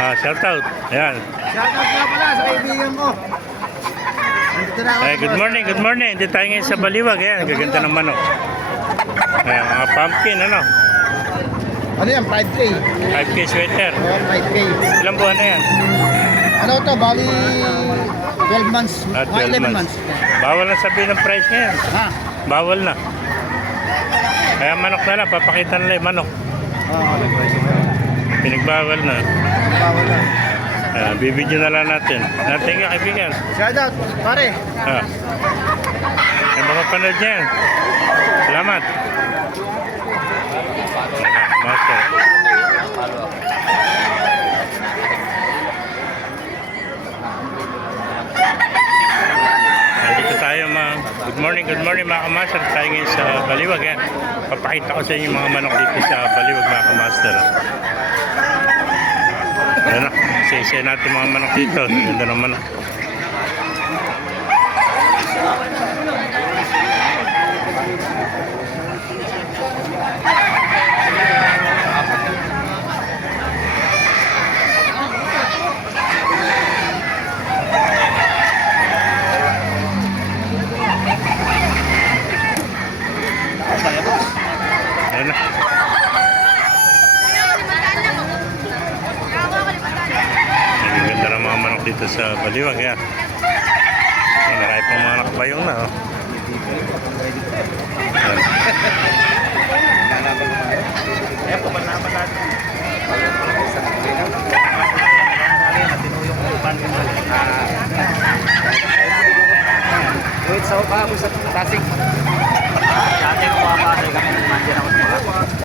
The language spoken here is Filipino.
Shout out. Ayan. Shoutout nga pala sa kaibigan ko. Nandito na ako. Good morning, good morning. Dito tayo ngayon sa Baliwag. Ayan, gaganda ng manok. Ayan, mga pumpkin, ano? Ano yan? 5K? 5K sweater. Oo, 5K. Ilang buwan na yan? Ano to? Bali 12 months. 12 11 months. months. Bawal na sabihin ng price ngayon. Ha? Bawal na. Kaya manok na lang, papakita nila yung manok. Oo. Pinagbawal na. Bawal na. Bibigyan na lang natin. Natin nga, kaibigan. Shoutout, pare. Ay, makapanood niyan. Salamat. Master. Dito tayo good morning mga kamaster. Tayo ngayon sa Baliwag. Yan. Papakita ko sa inyo mga manok dito sa Baliwag mga kamaster. Ayan na, isa-isa natin mga manok dito. Ganda ng manok. Ayan na. Ganda ng mga manok dito sa Baliwag. Yan. Marami pang mga nakabayong na. Oh. Wait, sa pa ako sa Tasig.